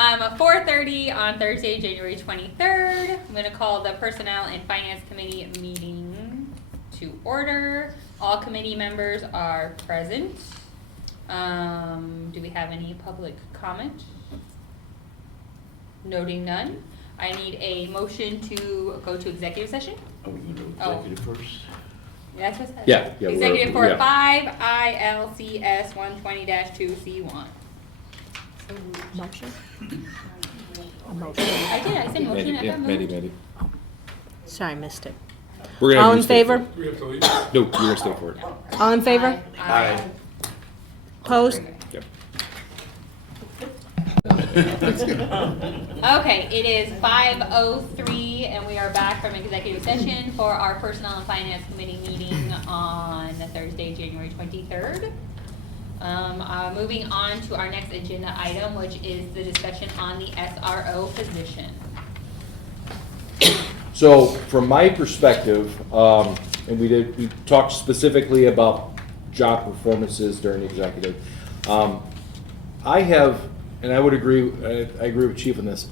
4:30 on Thursday, January 23rd. I'm going to call the Personnel and Finance Committee meeting to order. All committee members are present. Do we have any public comment? Noting none. I need a motion to go to executive session. Are we going to executive first? That's what's that. Yeah, we're- Executive for yeah. 5 ILCS 120-2C1. Motion? I did, I said motion at that moment. Maddie. Sorry, missed it. We're gonna All have in you stay favor? for it. No, you're gonna stay for it. All in favor? Aye. Opposed? Yep. Okay, it is 5:03 and we are back from executive session for our Personnel and Finance Committee meeting on Thursday, January 23rd. Moving on to our next agenda item, which is the discussion on the SRO position. So from my perspective, and we talked specifically about job performances during the executive. I have, and I would agree, I agree with Chief on this.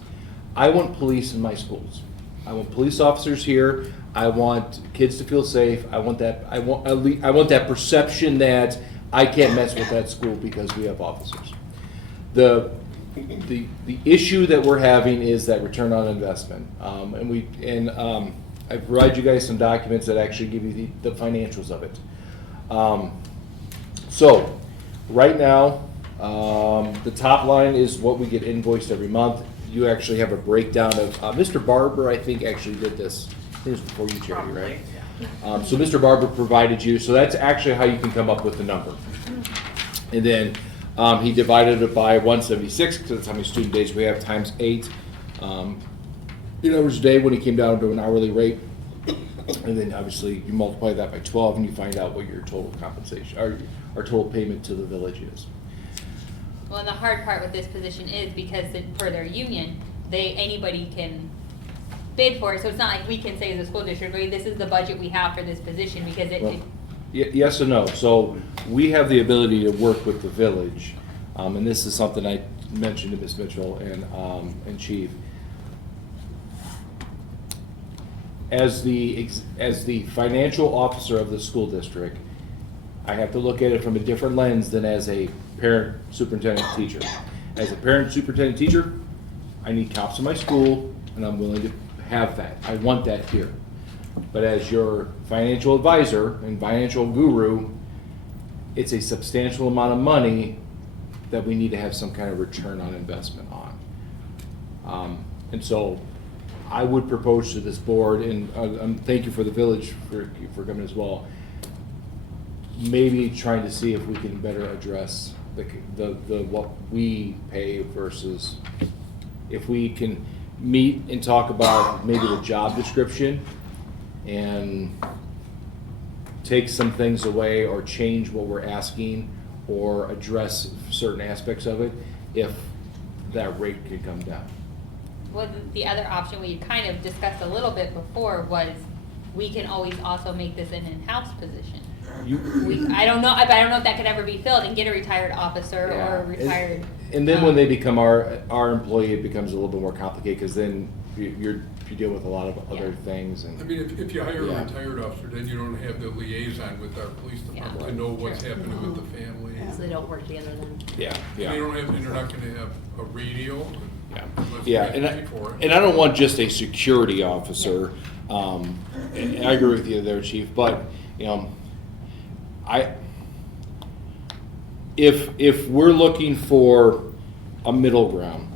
I want police in my schools. I want police officers here. I want kids to feel safe. I want that. I want that perception that I can't mess with that school because we have officers. The issue that we're having is that return on investment, and I've provided you guys some documents that actually give you the financials of it. So right now, the top line is what we get invoiced every month. You actually have a breakdown of Mr. Barber. I think actually did this. It was before you, Charity, right? So Mr. Barber provided you. So that's actually how you can come up with the number. And then he divided it by 176 because that's how many student days we have times 8. In average day when he came down to an hourly rate. And then obviously you multiply that by 12 and you find out what your total compensation or total payment to the village is. Well, and the hard part with this position is because per their union, anybody can bid for it, so it's not like we can say as a school district, "Hey, this is the budget we have for this position," because Well, yes and no. So we have the ability to work with the village, and this is something I mentioned to Ms. Mitchell and Chief. As the financial officer of the school district, I have to look at it from a different lens than as a parent superintendent teacher. As a parent superintendent teacher, I need cops in my school, and I'm willing to have that. I want that here. But as your financial advisor and financial guru, it's a substantial amount of money that we need to have some kind of return on investment on. And so I would propose to this board, and thank you for the village for coming as well, maybe trying to see if we can better address the what we pay versus if we can meet and talk about maybe the job description and take some things away or change what we're asking or address certain aspects of it, if that rate could come down. Well, the other option we kind of discussed a little bit before was we can always also make this an in-house position. I don't know if that could ever be filled and get a retired officer or a retired. And then when they become our employee, it becomes a little bit more complicated because then you deal with a lot of other things. And I mean, if you hire Yeah. a retired officer, then you don't have the liaison with our police department to know what's happening with the family. So they don't work together then? yeah. You're not gonna have a radio. unless you Yeah, get paid for it. and I don't want just a security officer. And I agree with you there, Chief. But if we're looking for a middle ground,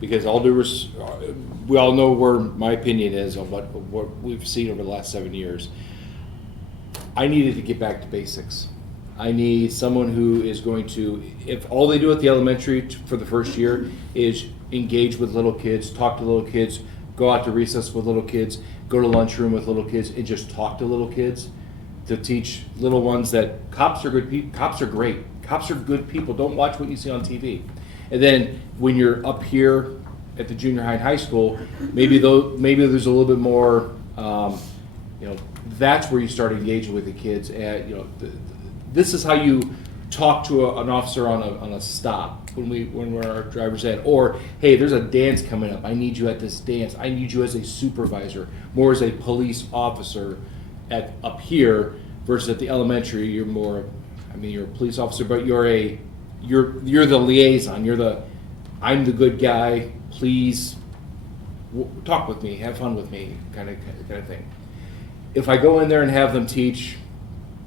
because we all know where my opinion is on what we've seen over the last 7 years. I needed to get back to basics. I need someone who is going to, if all they do at the elementary for the first year is engage with little kids, talk to little kids, go out to recess with little kids, go to lunchroom with little kids, and just talk to little kids, to teach little ones that cops are good people. Cops are great. Cops are good people. Don't watch what you see on TV. And then when you're up here at the junior high and high school, maybe there's a little bit more. That's where you start engaging with the kids. This is how you talk to an officer on a stop when we're our driver's ed, or hey, there's a dance coming up. I need you at this dance. I need you as a supervisor, more as a police officer up here versus at the elementary. You're more, I mean, you're a police officer, but you're the liaison. I'm the good guy. Please talk with me, have fun with me, kind of thing. If I go in there and have them teach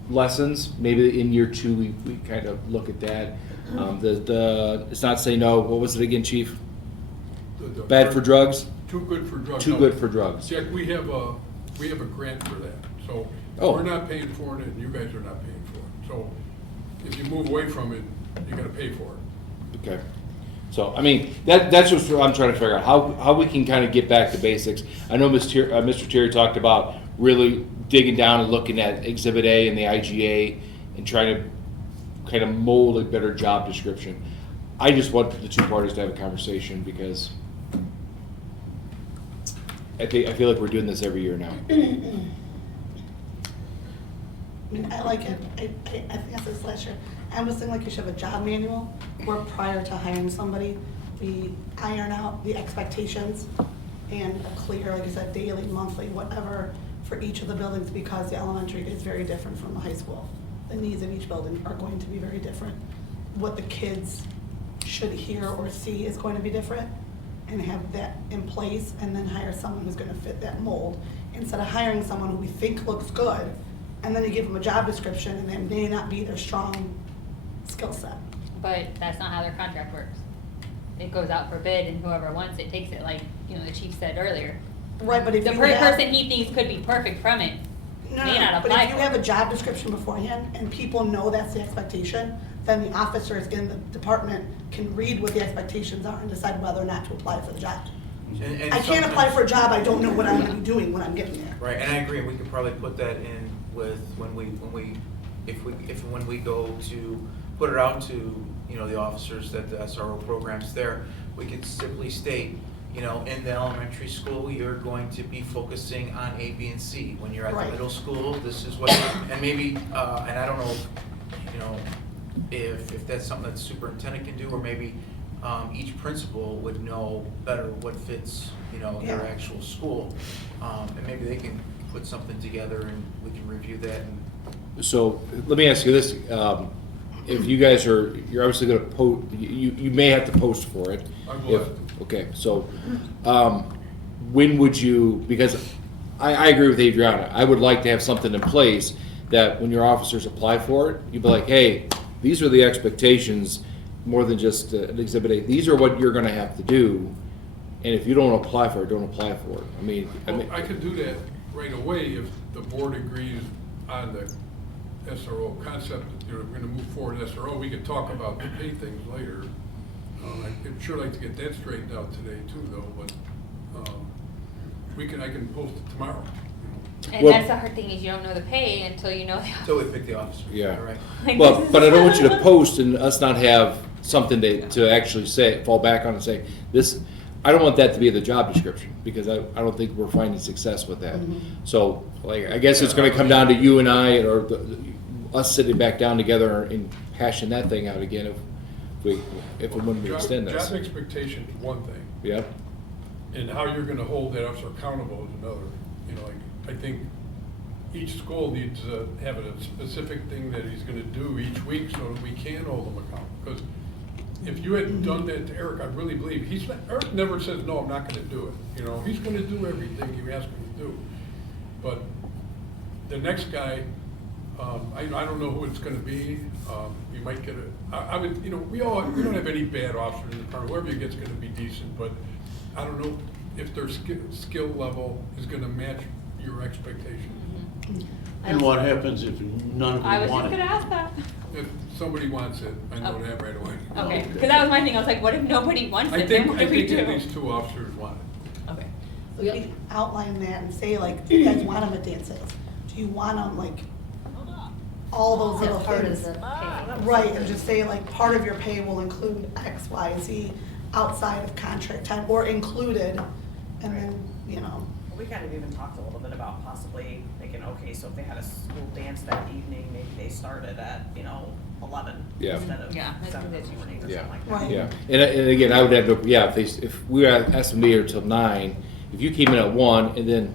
lessons, maybe in year 2 we kind of look at that. It's not say no. What was it again, Chief? Bad for drugs? Too good for drugs. Too No. good for drugs. Jack, we have a grant for that, so Oh. we're not paying for it, and you guys are not paying for it. So if you move away from it, you gotta pay for it. Okay. So, I mean, that's just what I'm trying to figure out, how we can kind of get back to basics. I know Mr. Terry talked about really digging down and looking at Exhibit A and the IGA and trying to kind of mold a better job description. I just want the two parties to have a conversation because I feel like we're doing this every year now. I mean, I like it. I think I said this last year. I almost think like you should have a job manual where prior to hiring somebody, we iron out the expectations and a clear, like you said, daily, monthly, whatever, for each of the buildings, because the elementary is very different from the high school. The needs of each building are going to be very different. What the kids should hear or see is going to be different, and have that in place, and then hire someone who's gonna fit that mold, instead of hiring someone who we think looks good, and then you give them a job description, and that may not be their strong skill set. But that's not how their contract works. It goes out for bid and whoever wants it takes it, like, the chief said earlier. Right, but if The you have. person he thinks could be perfect from it No, may no, not but apply if you for have a it. job description beforehand, and people know that's the expectation, then the officers in the department can read what the expectations are and decide whether or not to apply for the job. And I can't apply sometimes- for a job I don't know what I'm gonna be doing when I'm getting there. Right, and I agree, and we could probably put that in with when we go to put it out to, the officers that the SRO program's there, we could simply state, in the elementary school, you're going to be focusing on A, B, and C. When you're at the Right. middle school, this is what, and maybe, and I don't know, if that's something that the superintendent can do, or maybe each principal would know better what fits, their Yeah. actual school. And maybe they can put something together and we can review that and. So let me ask you this: if you guys you're obviously going to post, you may have to post for it. I will If- have to. Okay, so when would you? Because I agree with Adriana. I would like to have something in place that when your officers apply for it, you'd be like, hey, these are the expectations, more than just an Exhibit A. These are what you're going to have to do, and if you don't apply for it, don't apply for it. I mean, Well, I could do that right away if the board agrees on the SRO concept, that we're gonna move forward SRO. We could talk about the pay things later. I'd sure like to get that straightened out today too, though, but, I can post it tomorrow. And Well- that's the hard thing is you don't know the pay until you know the. So we pick the officer. Yeah. All right. Like, well, this is- but I don't want you to post and us not have something to actually fall back on and say this. I don't want that to be the job description because I don't think we're finding success with that. So, like, I guess it's going to come down to you and I, or us sitting back down together and hashing that thing out again if and when we extend this. Job expectation is one thing, Yeah. and how you're gonna hold that officer accountable is another. I think each school needs to have a specific thing that he's gonna do each week so that we can hold him accountable. Because if you had done that to Eric, I really believe, Eric never says, no, I'm not gonna do it. He's gonna do everything you ask him to do. But the next guy, I don't know who it's gonna be. You might get I would, we don't have any bad officers in the department. Whoever you get's gonna be decent, but I don't know if their skill level is gonna match your expectations. And what happens if none of I them was just want gonna it? ask that. If somebody wants it, I know Oh. that right away. Okay, Okay. because that was my thing. I was like, what if nobody wants I it? Then think, what I do we think do? at least 2 officers want it. Okay. So you can outline that and say like, do you guys want them at dances? Do you want them like, all those little Part of things? the pay. Right, and just say like, part of your pay will include X, Y, Z outside of contract time, or included, and then, We kind of even talked a little bit about possibly thinking, okay, so if they had a school dance that evening, maybe they started at, 11 Yeah. instead of Yeah, I think 7 that's this morning or Yeah. something like that. Right. Yeah, and again, I would have no, yeah, if we asked them to be here till 9, if you came in at 1, and then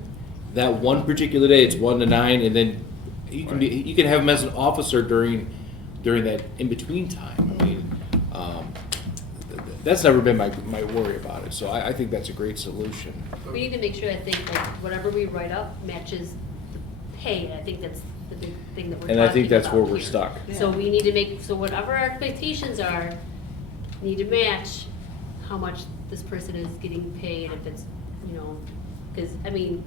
that one particular day, it's 1 to 9, and then you can have them as an officer during that in-between time. I mean, that's never been my worry about it, so I think that's a great solution. We need to make sure, I think, like, whatever we write up matches the pay, and I think that's the big thing that we're talking about And I think that's where we're here. stuck. So we need to make, so whatever our expectations are, need to match how much this person is getting paid, if it's, you know, because, I mean,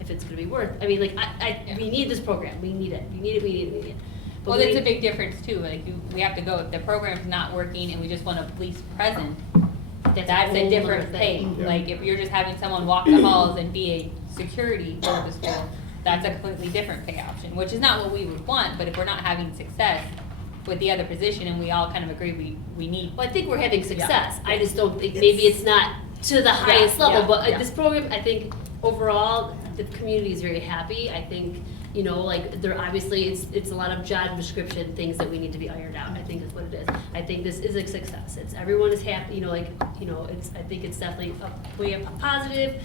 if it's gonna be worth, I mean, like, we need this program, we need it, we need it. But Well, we that's a need- big difference too, like, we have to go, if the program's not working and we just want a police present, that's whole a nother different pay. thing. Yeah. Like, if you're just having someone walk the halls and be a security for the school, that's a completely different pay option, which is not what we would want, but if we're not having success with the other position and we all kind of agree we need. Well, I think we're having Yeah. success, I just don't think, maybe it's not to the highest level, yeah, but yeah. this program, I think, overall, the community is very happy, I think, you know, like, there, obviously, it's a lot of job description things that we need to be ironed out, I think is what it is. I think this is a success, everyone is happy, you know, like, you know, I think it's definitely way up positive,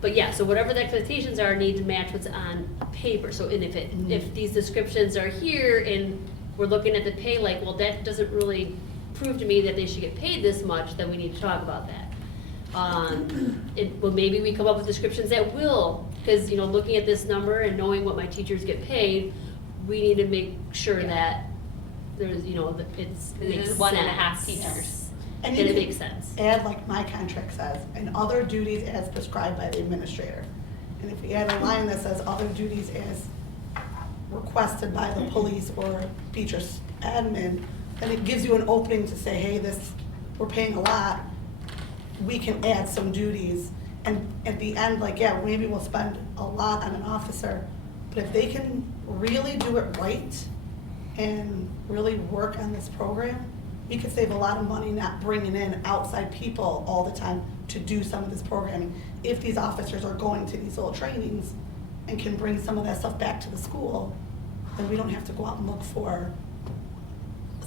but yeah, so whatever the expectations are, need to match what's on paper, so, and if these descriptions are here and we're looking at the pay, like, well, that doesn't really prove to me that they should get paid this much, then we need to talk about that. Well, maybe we come up with descriptions that will, because, you know, looking at this number and knowing what my teachers get paid, we need to make sure that there's, you know, that it's, It makes is 1.5 sense. teachers. And That you it can makes sense. add, like my contract says, and other duties as prescribed by the administrator. And if we add a line that says other duties as requested by the police or teacher's admin, then it gives you an opening to say, hey, we're paying a lot, we can add some duties. And at the end, like, yeah, maybe we'll spend a lot on an officer, but if they can really do it right and really work on this program, we could save a lot of money not bringing in outside people all the time to do some of this programming. If these officers are going to these little trainings and can bring some of that stuff back to the school, then we don't have to go out and look for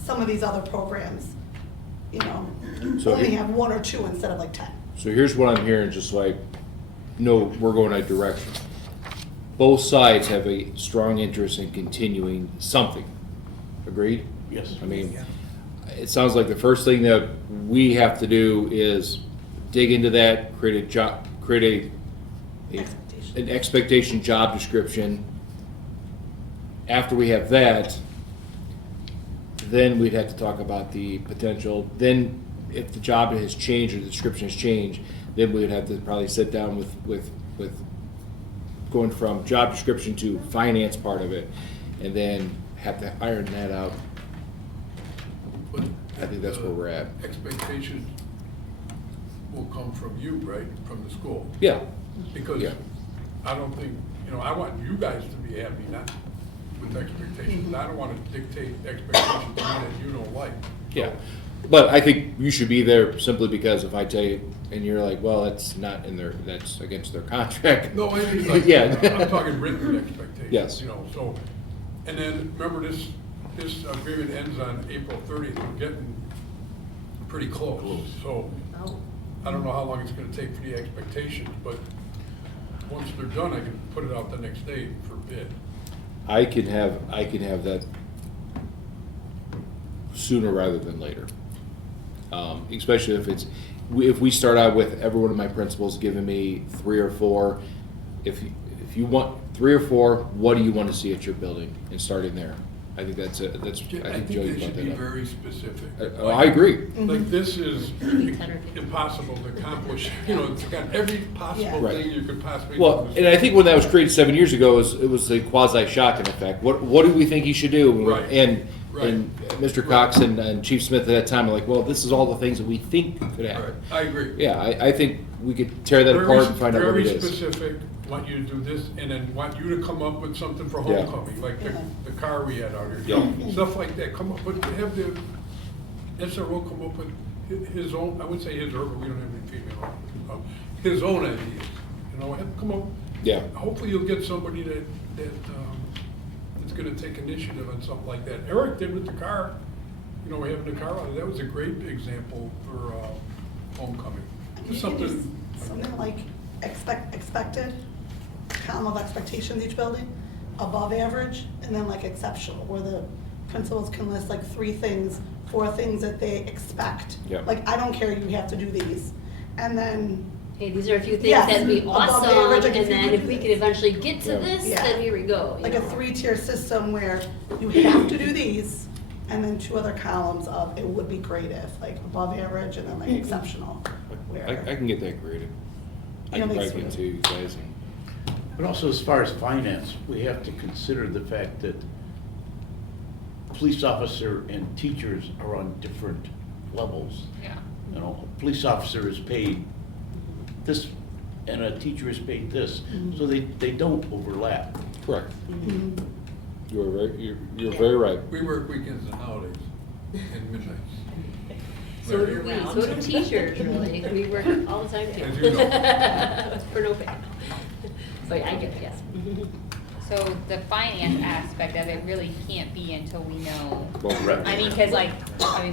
some of these other programs, you know, So only he- have 1 or 2 instead of like 10. So here's what I'm hearing, just like, no, we're going that direction. Both sides have a strong interest in continuing something. Agreed? Yes. I mean, it sounds like the first thing that we have to do is dig into that, create an expectation job description. After we have that, then we'd have to talk about the potential, then if the job has changed or the description has changed, then we would have to probably sit down with going from job description to finance part of it, and then have to iron that out. But I think that's where we're at. Expectations will come from you, right, from the school? Yeah, Because Yeah. I don't think, you know, I want you guys to be happy, not with expectations. I don't want to dictate expectations to me that you don't like. yeah. But I think you should be there simply because if I tell you, and you're like, well, that's not in their, that's against their contract. No, I mean, like, Yeah. I'm talking written expectations. Yes. You know, so, and then, remember, this agreement ends on April 30th, we're getting pretty close. So, Oh. I don't know how long it's gonna take for the expectations, but once they're done, I can put it out the next day for bid. I can have that sooner rather than later. Especially if we start out with every one of my principals giving me 3 or 4, if you want 3 or 4, what do you want to see at your building, and starting there. I think I think I think Joey they brought should be that up. very specific. I agree. Like, this is 10 or 15. impossible to accomplish, you know, it's got every possible Right. thing you could possibly. do. Well, and I think when that was created 7 years ago, it was the quasi-shocking effect. What do we think he should do? Right. And Right. Mr. Cox and Chief Smith at that time were like, well, this is all the things that we think could Right, happen. I agree. Yeah, I think we could tear that Very- apart and find out what it Very is. specific, want you to do this, and then want you to come up with something for Yeah. homecoming, like the car we had out here. Yeah. Stuff like that, come up, but have the SRO come up with his own, I wouldn't say his own, but we don't have any female, his own ideas, you know, have him come up. Yeah. Hopefully you'll get somebody that's someone's gonna take initiative on something like that. Eric did with the car, you know, having the car on, that was a great example for, homecoming. Just something. Something like expected, column of expectations each building, above average, and then like exceptional, where the principals can list like 3 things, 4 things that they expect. Yep. Like, I don't care, you have to do these. And then, Hey, these are a few things Yes, that'd be above awesome, average, like, and if you then could if do we this. could eventually get to Yeah. this, Yeah. then here we go. you like a know. 3-tier system where you have to do these, and then 2 other columns of, it would be great if, like above average and then like exceptional. Where, I can get that graded. I Yeah, can makes probably get sense. to you guys. But also, as far as finance, we have to consider the fact that police officer and teachers are on different levels. Yeah. You know, a police officer is paid this, and a teacher is paid this, so they don't overlap. Correct. Mhm. You're you're very right. We work weekends and holidays and midnights. So do we, so do teachers, really, we work all the time too. As you know. For no pay. So yeah, I get it, yes. So the finance aspect of it really can't be until we know, Well, I mean, cause like, we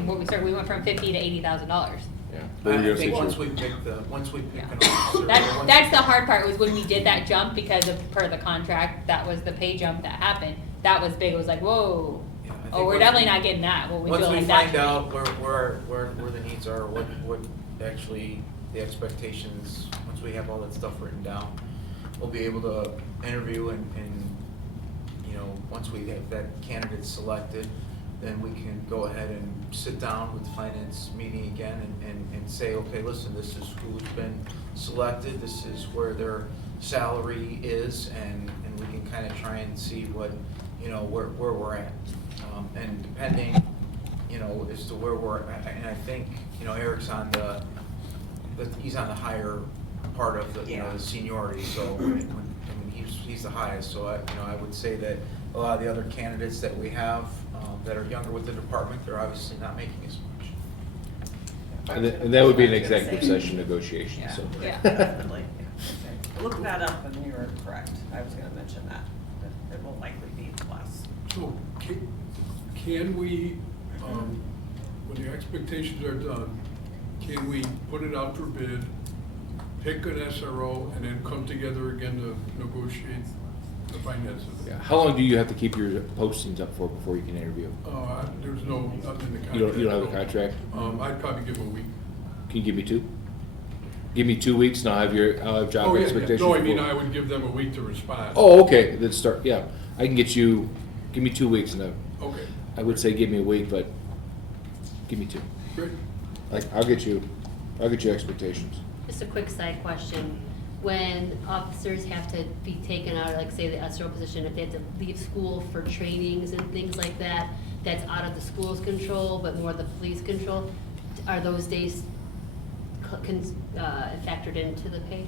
went from $50,000 to $80,000. Yeah. I think once we pick an officer. That's the hard part, was when we did that jump, because of, per the contract, that was the pay jump that happened. That was big, it was like, whoa, Yeah, I think oh, we're once definitely we- not getting that, well, we Once feel we like that. find out where the needs are, what actually the expectations, once we have all that stuff written down, we'll be able to interview and, you know, once we have that candidate selected, then we can go ahead and sit down with the finance meeting again and say, okay, listen, this is who's been selected, this is where their salary is, and we can kind of try and see what, you know, where we're at. And depending, you know, as to where we're at, and I think, you know, Eric's on he's on the higher part of the, you know, the seniority, so, I mean, he's the highest, so I would say that a lot of the other candidates that we have, that are younger with the department, they're obviously not making as much. And that would be an executive session negotiation, Yeah. so. Yeah. Definitely. Look that up and you were correct. I was gonna mention that it will likely be less. So can we, when the expectations are done, can we put it out for bid, pick an SRO, and then come together again to negotiate the finances? Yeah. How long do you have to keep your postings up for before you can interview? There's nothing in the contract. You don't have a contract? I'd probably give a week. Can you give me 2? Give me 2 weeks and I'll have job Oh, yeah, yeah. expectations. No, I mean, for- I would give them a week to respond. Oh, okay, then start, yeah. I can get you, give me 2 weeks and Okay, I would say give me a week, but give me 2. great. Like, I'll get you expectations. Just a quick side question, when officers have to be taken out, like say the SRO position, if they have to leave school for trainings and things like that, that's out of the school's control, but more the police control, are those days factored into the pay?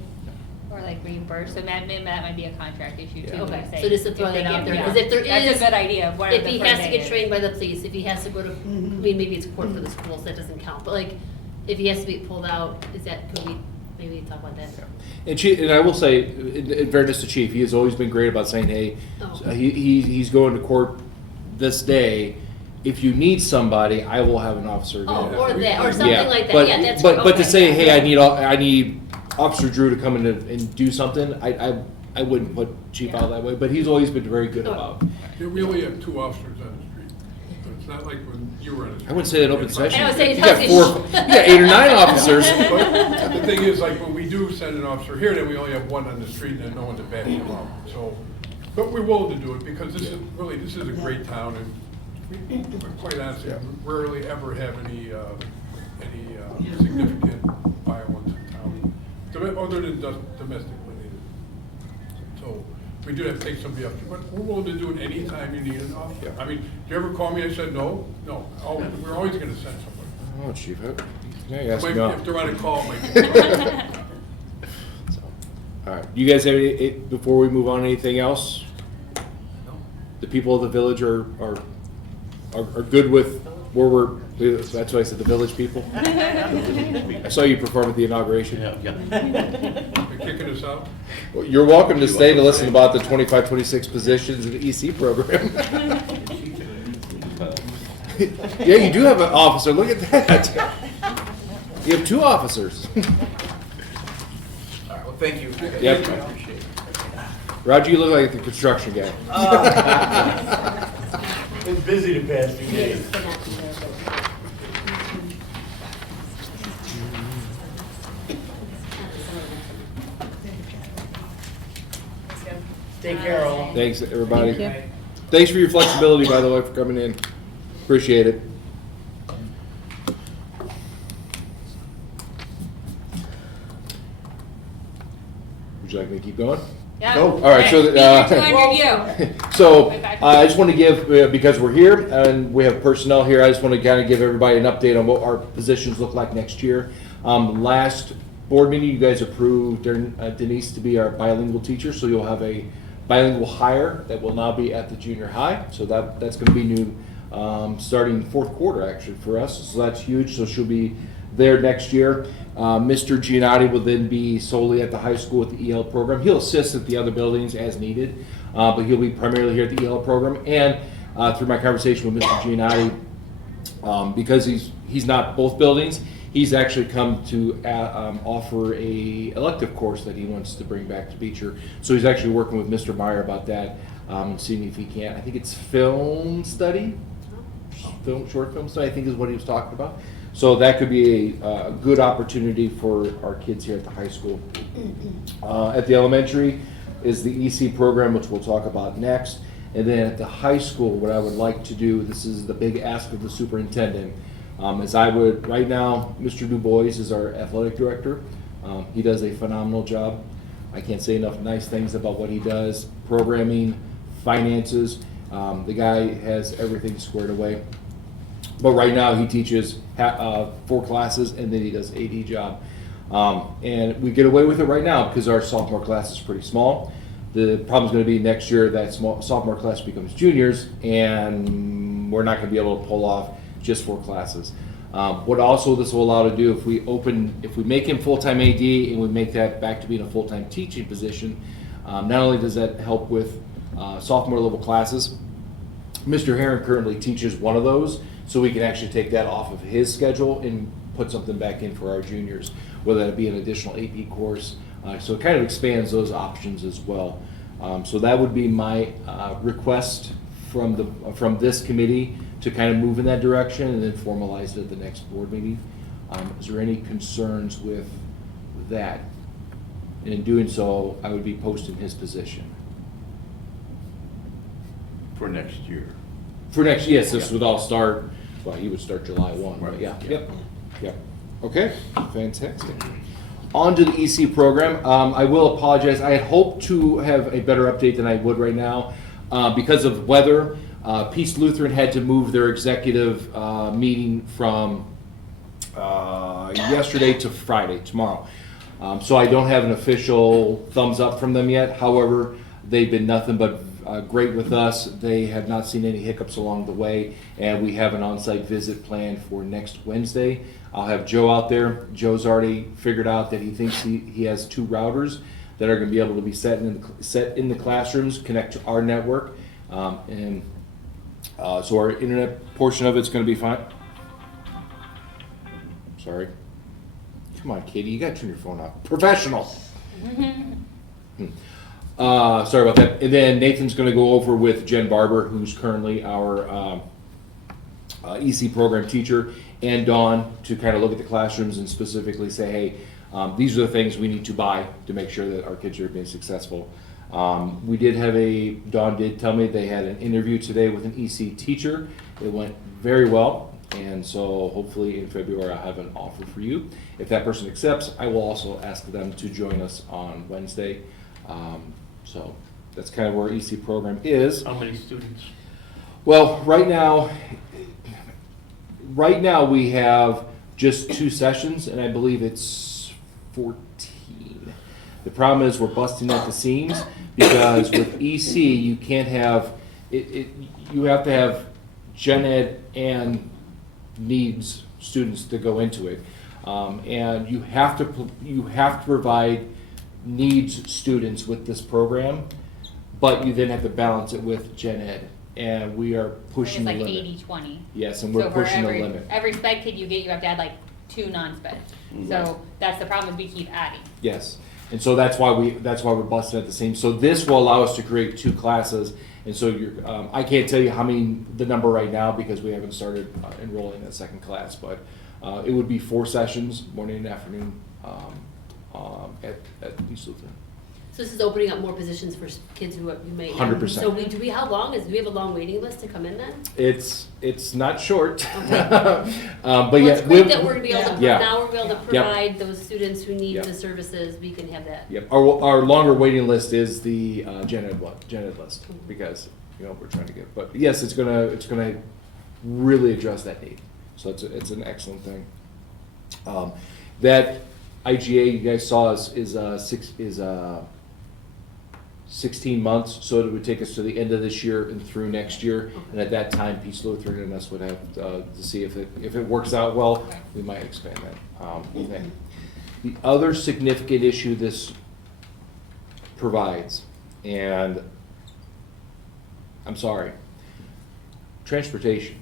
Or like reimbursed, so that might be a contract issue too. Yeah. Okay, say, so just to throw if they that out give- there, yeah. 'cause if there That's is- a good idea of what If the he per has to day get is. trained by the police, if he has to go to, I mean, maybe it's court for the schools, that doesn't count, but like, if he has to be pulled out, could we maybe talk about that? And Chief, and I will say, in fairness to Chief, he has always been great about saying, hey, Oh. he's going to court this day. If you need somebody, I will have an officer. Oh, go. or that, or something Yeah, like that, but- yeah, that's. But to okay, say, yeah. hey, I need Officer Drew to come in and do something, I wouldn't put Chief out that way, but he's always been very good Oh. about. Yeah, we only have 2 officers on the street. So it's not like when you were on the street. I wouldn't say that open session. I would say You got it's 4, you got 8 or 9 officers. But the thing is, like, when we do send an officer here, then we only have 1 on the street and then no one to back him up. So, but we're willing to do it because this is a great town, and we, quite honestly, Yeah. rarely ever have any significant violence in town, other than domestic related. So, we do have to take somebody up, but we're willing to do it anytime you need an officer. Yeah. I mean, do you ever call me, I said no? No, we're always gonna send somebody. Oh, Chief, now you asked me If off. they're on a call, it might be. So, all right, you guys have any, before we move on, anything else? No? The people of the village are good with that's why I said the village people. I saw you perform at the inauguration. Yeah, yeah. They're kicking us out? Well, you're welcome to stay to listen about the 25, 26 positions in the EC program. Yeah, you do have an officer, look at that. You have 2 officers. All right, well, thank you. Yep. I appreciate it. Roger, you look like the construction guy. Been busy the past few days. Take care, all. Thanks, everybody. Thank you. Thanks for your flexibility, by the way, for coming in. Appreciate it. Would you like me to keep going? Yeah. Go. All right, so, Speaker 200 you. So, I just want to give, because we're here and we have personnel here, I just want to kind of give everybody an update on what our positions look like next year. Last board meeting, you guys approved Denise to be our bilingual teacher, so you'll have a bilingual hire that will now be at the junior high. So that's going to be new, starting fourth quarter actually for us. So that's huge. So she'll be there next year. Mr. Giannotti will then be solely at the high school with the EL program. He'll assist at the other buildings as needed, but he'll be primarily here at the EL program. And through my conversation with Mr. Giannotti, because he's not both buildings, he's actually come to offer a elective course that he wants to bring back to Beecher. So he's actually working with Mr. Meyer about that, and seeing if he can. I think it's film study, short film study, I think is what he was talking about. So that could be a good opportunity for our kids here at the high school. At the elementary is the EC program, which we'll talk about next. And then at the high school, what I would like to do, this is the big ask of the superintendent, is I would, right now, Mr. Du Bois is our athletic director. He does a phenomenal job. I can't say enough nice things about what he does, programming, finances. The guy has everything squared away. But right now, he teaches 4 classes, and then he does AD job. And we get away with it right now because our sophomore class is pretty small. The problem's going to be next year that sophomore class becomes juniors, and we're not going to be able to pull off just 4 classes. What also this will allow to do, if we make him full-time AD and we make that back to being a full-time teaching position, not only does that help with sophomore level classes, Mr. Herron currently teaches one of those, so we can actually take that off of his schedule and put something back in for our juniors, whether that be an additional AP course. So it kind of expands those options as well. So that would be my request from this committee to kind of move in that direction and then formalize it at the next board meeting. Is there any concerns with that? And in doing so, I would be posting his position. For next year. For next, yes, this would all start, well, he would start July 1, but Right. yeah, yep. Okay, fantastic. On to the EC program. I will apologize. I had hoped to have a better update than I would right now. Because of weather, Peace Lutheran had to move their executive meeting from yesterday to Friday, tomorrow. So I don't have an official thumbs up from them yet. However, they've been nothing but great with us. They have not seen any hiccups along the way, and we have an on-site visit planned for next Wednesday. I'll have Joe out there. Joe's already figured out that he thinks he has 2 routers that are going to be able to be set in the classrooms, connect to our network, and so our internet portion of it's going to be fine. Sorry. Come on, Katie, you got to turn your phone off. Professional. Sorry about that. And then Nathan's going to go over with Jen Barber, who's currently our EC program teacher, and Dawn to kind of look at the classrooms and specifically say, hey, these are the things we need to buy to make sure that our kids are being successful. We did have Dawn did tell me they had an interview today with an EC teacher. It went very well, and so hopefully in February I'll have an offer for you. If that person accepts, I will also ask them to join us on Wednesday. So that's kind of where our EC program is. How many students? Well, right now we have just 2 sessions, and I believe it's 14. The problem is we're busting at the seams because with EC you can't have it. You have to have gen ed and needs students to go into it. And you have to provide needs students with this program, but you then have to balance it with gen ed. And we are pushing the It's like limit. 80-20. Yes, and So we're for pushing the limit. every sped kid you get, you have to add like 2 non-sped. So that's the problem, is we keep adding. Yes, and so that's why we're busting at the same. So this will allow us to create 2 classes, and so I can't tell you the number right now because we haven't started enrolling that second class, but it would be 4 sessions, morning and afternoon, at East Lutheran. So this is opening up more positions for kids who may. 100%. So do we have a long waiting list to come in then? It's not short, Okay. but Well, yeah. it's great that we're gonna be able to, Yeah. now we're gonna be able to Yep. provide those students who need Yep. the services, we can have that. Yep, our longer waiting list is the gen ed list, because, we're trying to get, but yes, it's gonna really address that need, so it's an excellent thing. That IGA you guys saw is 16 months, so it would take us to the end of this year and through next year, and at that time, Peace Lutheran and us would have to see if it works out well, we might expand that, thing. The other significant issue this provides, and I'm sorry, transportation.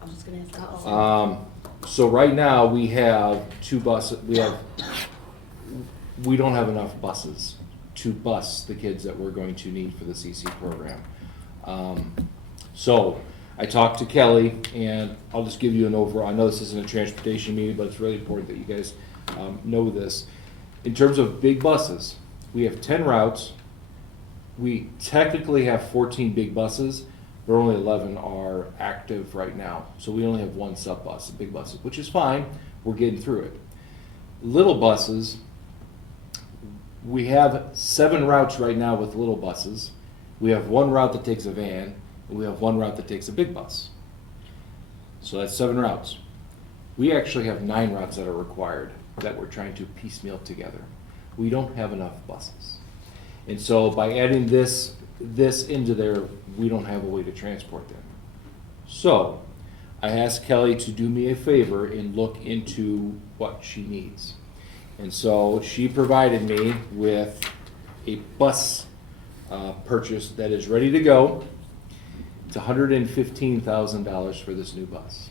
I was just gonna ask that. So right now, we have 2 buses, we don't have enough buses to bus the kids that we're going to need for the CC program. So I talked to Kelly, and I'll just give you an overall, I know this isn't a transportation meeting, but it's really important that you guys know this. In terms of big buses, we have 10 routes. We technically have 14 big buses, but only 11 are active right now. So we only have 1 sub bus, big buses, which is fine. We're getting through it. Little buses, we have 7 routes right now with little buses. We have 1 route that takes a van, and we have 1 route that takes a big bus. So that's 7 routes. We actually have 9 routes that are required that we're trying to piecemeal together. We don't have enough buses. And so by adding this into there, we don't have a way to transport them. So I asked Kelly to do me a favor and look into what she needs. And so she provided me with a bus purchase that is ready to go. It's $115,000 for this new bus.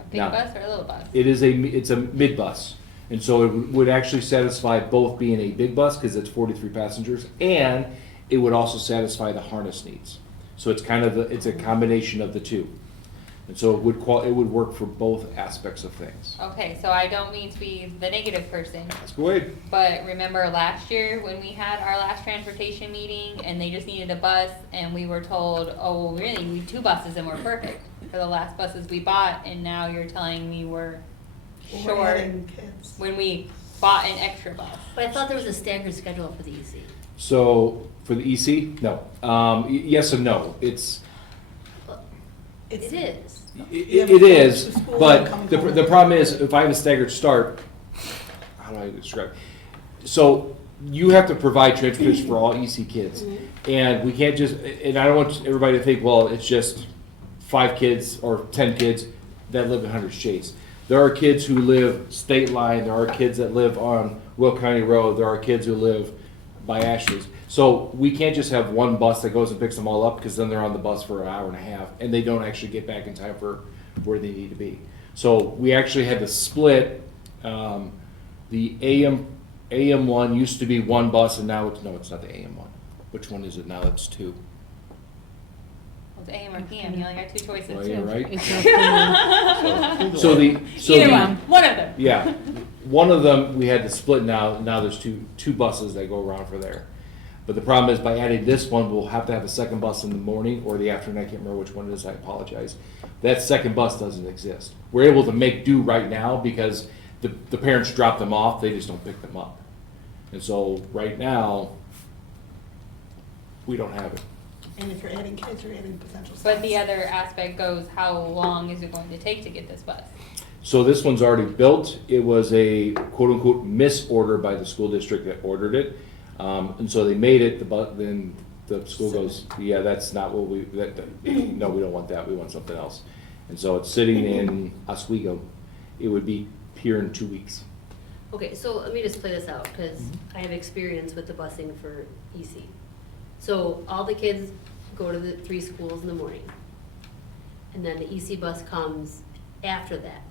A big Now, bus or a little bus? It's a mid bus, and so it would actually satisfy both being a big bus because it's 43 passengers, and it would also satisfy the harness needs. So it's it's a combination of the two, and so it would work for both aspects of things. Okay, so I don't mean to be the negative person, Let's go ahead. but remember last year when we had our last transportation meeting and they just needed a bus and we were told, oh, well, really, we need 2 buses and we're perfect for the last buses we bought, and now you're telling me we're We're short adding kids. when we bought an extra bus. But I thought there was a staggered schedule for the EC. So for the EC, no. Yes and no. It It's is. it is, to school and but coming the home. the problem is if I have a staggered start, how do I describe it? So you have to provide transportation for all EC kids, and we can't just. And I don't want everybody to think, well, it's just 5 kids or 10 kids that live in Hunter's Chase. There are kids who live state line. There are kids that live on Will County Road. There are kids who live by Ashley's. So we can't just have 1 bus that goes and picks them all up, because then they're on the bus for an hour and a half and they don't actually get back in time for where they need to be. So we actually had to split. The AM one used to be 1 bus, and now it's not the AM one. Which one is it now? It's 2. Well, it's AM or PM, you only got 2 choices. Well, you're right. It's not So Either one of them. Yeah, one of them we had to split now. Now there's two buses that go around for there. But the problem is by adding this one, we'll have to have a second bus in the morning or the afternoon. I can't remember which one it is. I apologize. That second bus doesn't exist. We're able to make do right now because the parents drop them off. They just don't pick them up. And so right now, we don't have it. And if you're adding kids, you're adding potential spots. But the other aspect goes, how long is it going to take to get this bus? So this one's already built. It was a quote-unquote misorder by the school district that ordered it. And so they made it, but then the school goes, yeah, that's not what no, we don't want that. We want something else. And so it's sitting in Oswego. It would be here in 2 weeks. Okay, so let me just play this out, because I have experience with the busing for EC. So all the kids go to the 3 schools in the morning, and then the EC bus comes after that.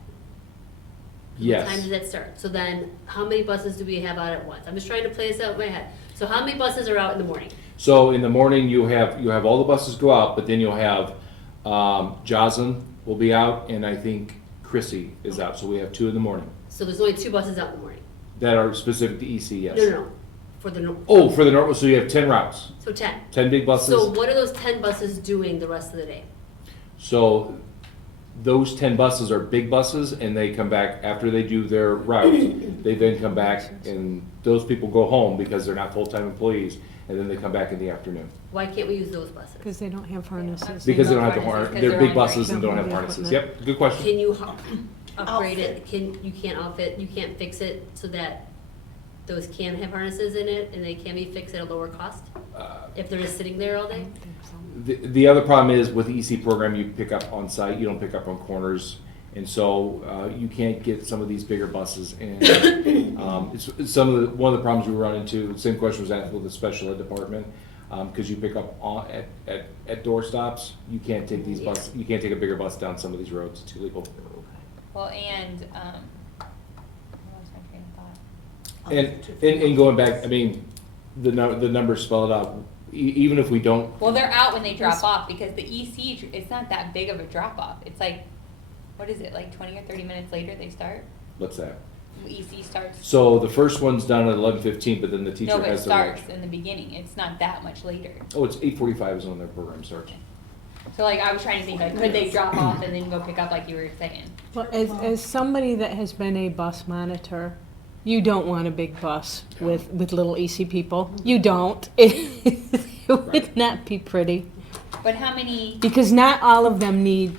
Yes. What time does that start? So then, how many buses do we have out at once? I'm just trying to play this out in my head. So how many buses are out in the morning? So in the morning, you have all the buses go out, but then you'll have, Joslyn will be out, and I think Chrissy is out, so we have 2 in the morning. So there's only 2 buses out in the morning? That are specific to EC, yes. No, for the, Oh, for the normal, so you have 10 routes, so 10. 10 big buses. So what are those 10 buses doing the rest of the day? So those 10 buses are big buses, and they come back after they do their route. They then come back, and those people go home because they're not full-time employees, and then they come back in the afternoon. Why can't we use those buses? Because they don't have harnesses. Because they don't have the Harnesses, 'cause they're they're big on buses and train. don't have Don't have harnesses. equipment. Yep, good question. Can you upgrade it? You can't outfit, you can't fix it so that those can have harnesses in it and they can be fixed at a lower cost? If they're just sitting there all day? The other problem is with the EC program, you pick up on site, you don't pick up on corners. And so, you can't get some of these bigger buses, and, it's one of the problems we run into, the same question was asked with the special ed department, cause you pick up at door stops, you can't take these buses, you can't take a bigger bus down some of these roads, it's illegal. Well, and, what was my train of thought? And going back, I mean, the numbers spell it out, even if we don't, Well, they're out when they drop off, because the EC, it's not that big of a drop off. It's like, what is it, like 20 or 30 minutes later they start? what's that? EC starts. So the first one's done at 11:15, but then the teacher No, but it has their lunch. starts in the beginning. It's not that much later. Oh, it's 8:45 is when their program starts. So like, I was trying to think, like, could they drop off and then go pick up like you were saying? Well, as somebody that has been a bus monitor, you don't want a big bus with little EC people. You don't. It would not be pretty. But how many, Because not all of them need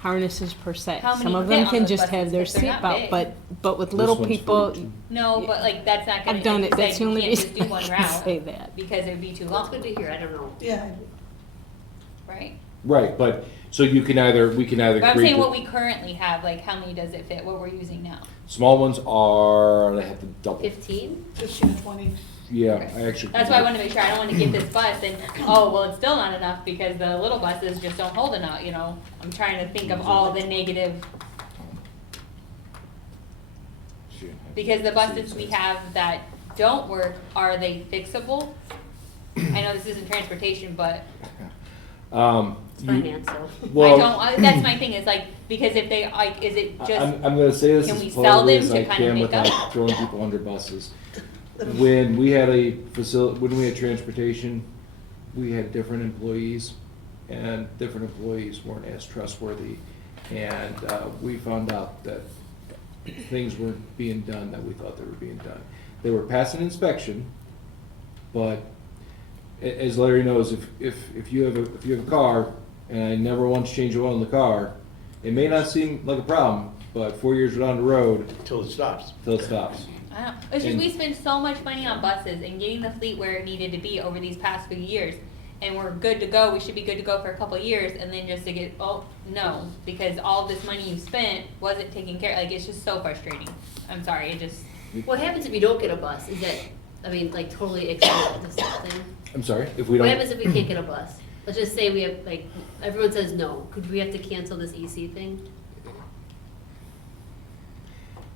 harnesses per se. How many Some of fit them on can those just have buses? their 'Cause they're not seatbelt, big. but with This little one's people, for- no, but like, that's not gonna, I've done like it, you that's said, the you only can't reason just do one I say route, that. because it would be too Well, it's long, good to hear, I don't know. Yeah, right? Right, but, so we can either But I'm create saying what the, we currently have, like, how many does it fit, what we're using now? small ones are, I have to double, 15? 15 to 20. yeah, Okay. I actually. That's why I wanna make sure, I don't wanna get this bus and, oh, well, it's still not enough because the little buses just don't hold enough, you know? I'm trying to think of all the negative, because the buses we have that don't work, are they fixable? I know this isn't transportation, but It's finance, so. I Well, don't, that's my thing, is like, because if they, like, is it just, I'm gonna say this can as we sell politely them as to I kind of can make without up? throwing people under buses. When we had a when we had transportation, we had different employees, and different employees weren't as trustworthy. And, we found out that things weren't being done that we thought they were being done. They were passing inspection, but as Larry knows, if you have a car, and I never once change oil in the car, it may not seem like a problem, but 4 years down the road, Till it stops. till it stops. I don't, it's just And- we spend so much money on buses and getting the fleet where it needed to be over these past few years. And we're good to go, we should be good to go for a couple of years, and then just to get, oh, no, because all this money you spent wasn't taken care, like, it's just so frustrating. I'm sorry, it just, What happens if you don't get a bus? Is that, I mean, like totally exclude this thing? I'm sorry, if we What don't. happens if we can't get a bus? Let's just say we have, like, everyone says no. Could we have to cancel this EC thing?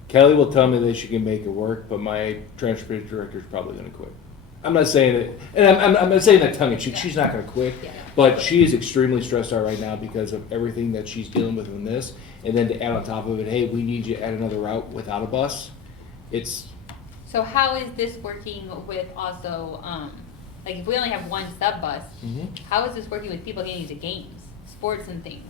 Kelly will tell me that she can make it work, but my transportation director is probably gonna quit. I'm not saying it, and I'm not saying that tongue in cheek, she's not gonna quit, Yeah. but she is extremely stressed out right now because of everything that she's dealing with in this. And then to add on top of it, hey, we need you to add another route without a bus, it's, so how is this working with also, like, if we only have one sub bus, how is this working with people getting to games, sports and things?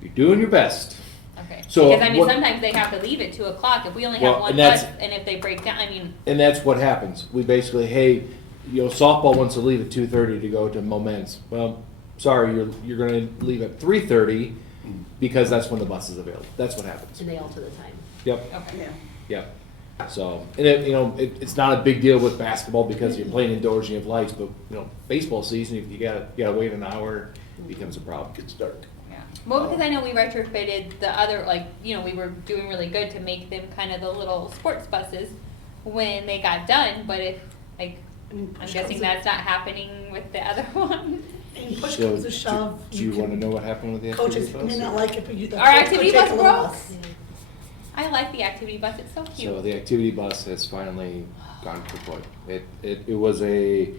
you're doing your best. Okay, So because I mean, what- sometimes they have to leave at 2 o'clock, if we only Well, have one and bus, that's- and if they break down, I mean, And that's what happens. We basically, hey, softball wants to leave at 2:30 to go to Moments. Well, sorry, you're gonna leave at 3:30 because that's when the bus is available. That's what happens. And they alter the time. Yep, okay. Yeah. yep. So, and it's not a big deal with basketball because you're playing indoors and you have lights, but, baseball season, if you gotta wait an hour, it becomes a problem. Gets dark. Yeah. Well, because I know we retrofitted the other, like, you know, we were doing really good to make them kind of the little sports buses when they got done, but if, like, I'm guessing that's not happening with the other one. And push So, comes to shove. do you want to know what happened with the activity Coaches bus? may not like it, but you. the Our coach could activity take bus a little broke? bus. I like the activity bus, it's so cute. So the activity bus has finally gone kaput. It was a,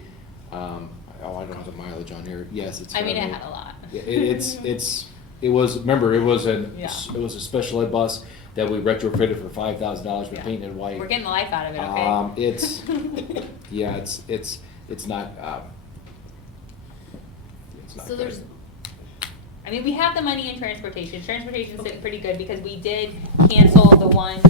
I don't have the mileage on here. Yes, it's. I mean, it finally- had a lot. Yeah, it was, remember, it was Yeah. a special ed bus that we retrofitted for $5,000, we Yeah. painted white. We're getting the life out of it, okay? It's, yeah, it's not, it's not So good. there's, I mean, we have the money in transportation. Transportation's sitting pretty good because we did cancel the one,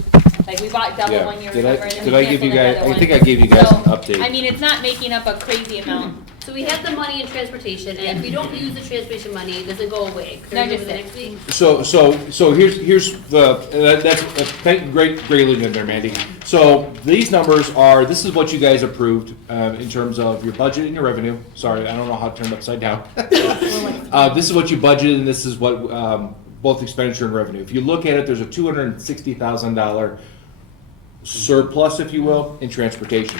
like, we bought double Yeah. one year, Did I- remember, and then did we I give you canceled guys- another I one. think I gave you guys So, an update. I mean, it's not making up a crazy amount. so we have the money in transportation, and if we don't use the transportation money, does it go away? No, Over just the it. next week? So here's great looking in there, Mandy. So these numbers are, this is what you guys approved, in terms of your budget and your revenue. Sorry, I don't know how to turn it upside down. This is what you budgeted, and this is what, both expenditure and revenue. If you look at it, there's a $260,000 surplus, if you will, in transportation.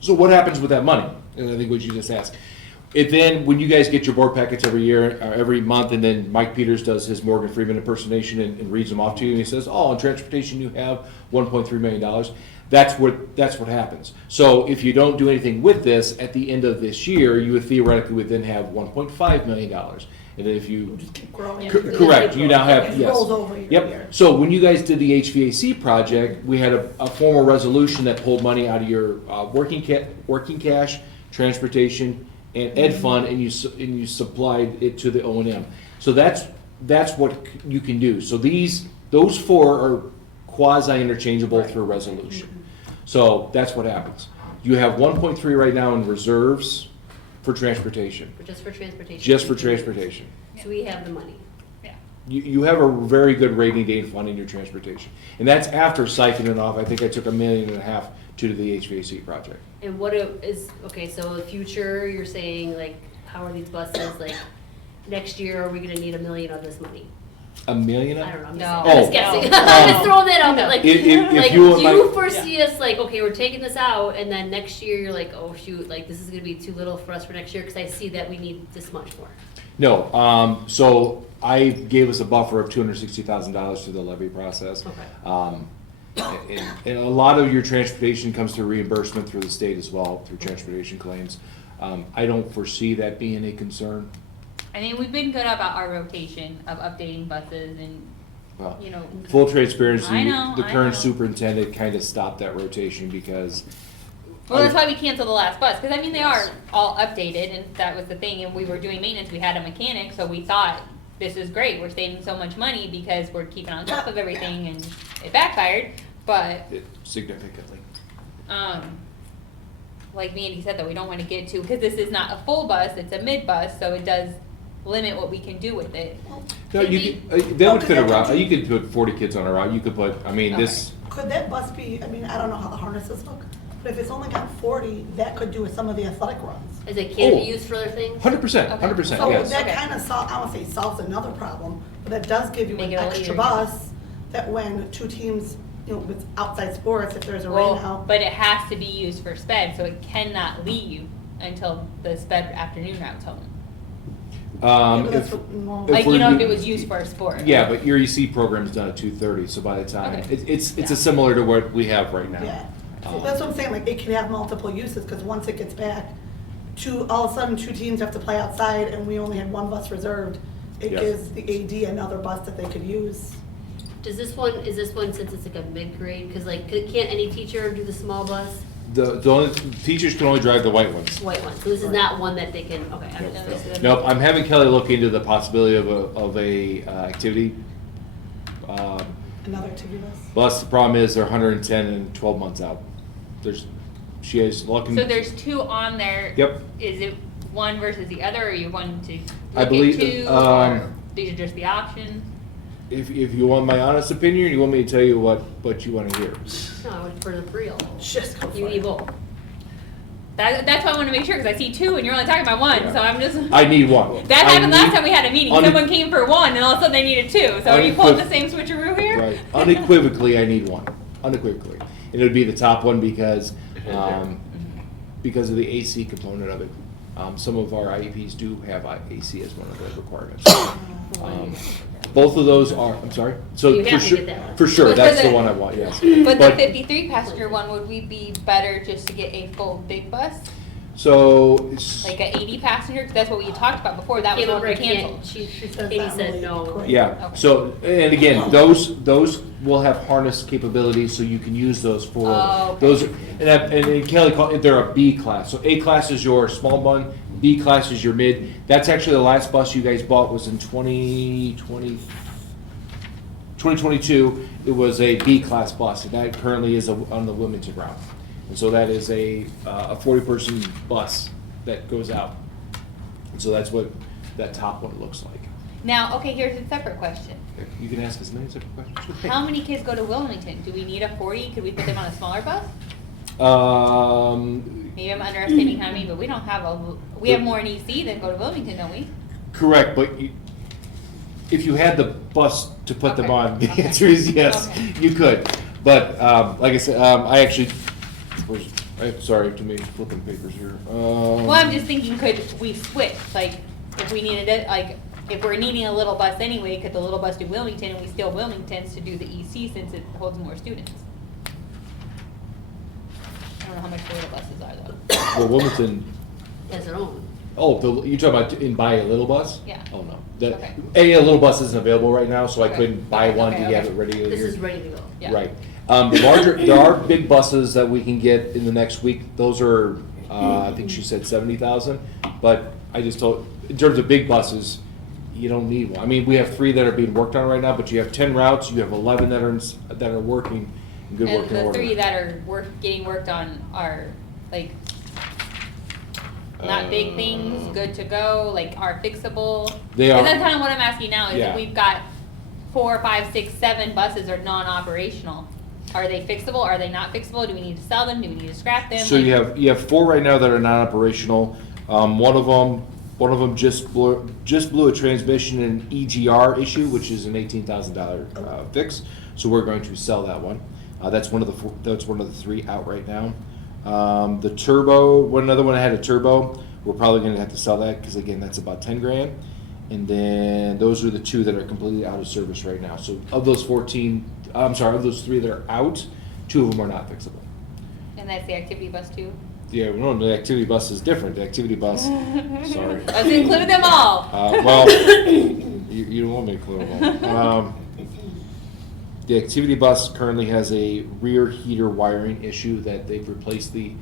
So what happens with that money? And I think what you just asked. It then, when you guys get your board packets every year, every month, and then Mike Peters does his Morgan Freeman impersonation and reads them off to you, and he says, "Oh, in transportation you have $1.3 million." That's what happens. So if you don't do anything with this at the end of this year, you would theoretically would then have $1.5 million. And then if you Just keep growing. correct, you now have, It yes. rolls over year to Yep, year. so when you guys did the HVAC project, we had a formal resolution that pulled money out of your working cash, transportation, and ed fund, and you supplied it to the O&M. So that's what you can do. So those four are quasi-interchangeable through resolution. So that's what happens. You have 1.3 right now in reserves for transportation, Just for transportation? just for transportation. So we have the money. Yeah. You have a very good rainy day fund in your transportation. And that's after siphoning off, I think I took $1.5 million to the HVAC project. And what is, okay, so the future, you're saying, like, how are these buses, like, next year, are we gonna need $1 million of this money? $1 million? I don't know, I'm No. just, I'm just Oh. guessing. No. I'm just throwing that out there, like, If like, you do would you like- foresee us, like, okay, we're taking this out, and then next year, you're like, oh, shoot, like, this is gonna be too little for us for next year, cause I see that we need this much more. No, so I gave us a buffer of $260,000 through the levy process. Okay. And a lot of your transportation comes through reimbursement through the state as well, through transportation claims. I don't foresee that being a concern. I mean, we've been good about our rotation of updating buses and, Well, you know, full transparency, I know, the I current know. superintendent kind of stopped that rotation because. well, that's why we canceled the last bus, because I mean, they are all updated, and that was the thing, and we were doing maintenance, we had a mechanic, so we thought, this is great, we're saving so much money because we're keeping on top of everything, and it backfired, but, Significantly. like Mandy said, though, we don't wanna get to, because this is not a full bus, it's a mid bus, so it does limit what we can do with it. No, Could you could, that would fit a route, you could put 40 kids on a route, you could put, I mean, this, Could that bus be, I mean, I don't know how the harnesses look, but if it's only got 40, that could do with some of the athletic runs. Is it, can it be Oh. used for other things? 100%, So yes. that Okay. kind of I won't say solves another problem, but it does give you Make an it a little extra easier. bus that when two teams, you know, with outside sports, if there's a rain Well, out. but it has to be used for sped, so it cannot leave until the sped afternoon route's home. Maybe that's If, what normal- if Like, we're you know, if do- it was used for a sport. yeah, but your EC program's done at 2:30, so by the time, Okay. it's Yeah. a similar to what we have right now. Yeah, so that's what I'm saying, like, it can have multiple uses, because once it gets back, all of a sudden, two teams have to play outside, and we only had one bus reserved. It Yeah. gives the AD another bus that they could use. Is this one, since it's like a mid-grade, cause like, can't any teacher do the small bus? The only, teachers can only drive the white ones. White one, so this is not one that they can, okay. I Nope. don't know, this is- Nope, I'm having Kelly look into the possibility of a activity Another activity bus. bus. The problem is they're 110 and 12 months out. She has looking. So there's two on there. Yep. Is it one versus the other, or you want to I look believe, at two, um, or these are just the options? If you want my honest opinion, you want me to tell you what you want to hear. No, I would for the real. Just go for You it. need both. That's why I want to make sure, because I see two and you're only talking about one, Yeah. so I'm just. I need one. That I happened last need- time we had a meeting. Une- Someone came for one, and all of a sudden they needed two. So are you pulling the same switcheroo here? Right. Unequivocally, I need one. Unequivocally. And it would be the top one because, because of the AC component of it. Some of our IEPs do have AC as one of the requirements. Both of those are, I'm sorry? So You for have to sure, get that one. for sure, But that's for the the- one I want, yes. But the 53 passenger one, would we be better just to get a full big bus? So, it's- Like a 80 passenger? Because that's what we talked about before. That was the Caleb one we Rick canceled. can't, she, said Katie that said really no. quick. yeah, Okay. so, and again, those will have harness capabilities, so you can use those for, Oh, okay. those, and Kelly called, they're a B class. So A class is your small one, B class is your mid. That's actually the last bus you guys bought was in 2022. It was a B class bus, and that currently is on the Wilmington route. And so that is a 40-person bus that goes out. And so that's what that top one looks like. Now, okay, here's a separate question. You can ask as many separate questions. Sure. How many kids go to Wilmington? Do we need a 40? Could we put them on a smaller bus? Maybe I'm underestimating how many, but we don't have we have more in EC than go to Wilmington, don't we? Correct, but if you had the bus to put them Okay, on, the okay. answer is yes, Okay. you could. But like I said, I actually, sorry to me flipping papers here. Well, I'm just thinking, could we switch? Like, if we needed it, like, if we're needing a little bus anyway, could the little bus do Wilmington and we still Wilmington's to do the EC since it holds more students? I don't know how much the little buses are though. Well, Wilmington, Has their own. you're talking about buy a little bus? Yeah. Oh, no. Okay. A little bus isn't available right now, so I Okay. couldn't buy one to Okay, have okay. it ready to This here. is ready to go. Yeah. Right. There are big buses that we can get in the next week. Those are, I think she said 70,000. But I just told, in terms of big buses, you don't need one. I mean, we have 3 that are being worked on right now, but you have 10 routes, you have 11 that are working in good And working the order. 3 that are getting worked on are like not big things, good to go, like are fixable. They are. 'Cause that's kind of what I'm asking now, is Yeah. if we've got 4, 5, 6, 7 buses are non-operational. Are they fixable? Are they not fixable? Do we need to sell them? Do we need to scrap them? So Like- you have 4 right now that are non-operational. One of them just blew a transmission and EGR issue, which is an $18,000 fix. So we're going to sell that one. That's one of the 3 out right now. The turbo, another one that had a turbo, we're probably going to have to sell that because again, that's about 10 grand. And then those are the 2 that are completely out of service right now. So of those 14, of those 3 that are out, 2 of them are not fixable. And that's the activity bus too? Yeah, no, the activity bus is different. The activity bus, sorry. Let's include them all. Well, you don't want me to include them all. The activity bus currently has a rear heater wiring issue that they've replaced the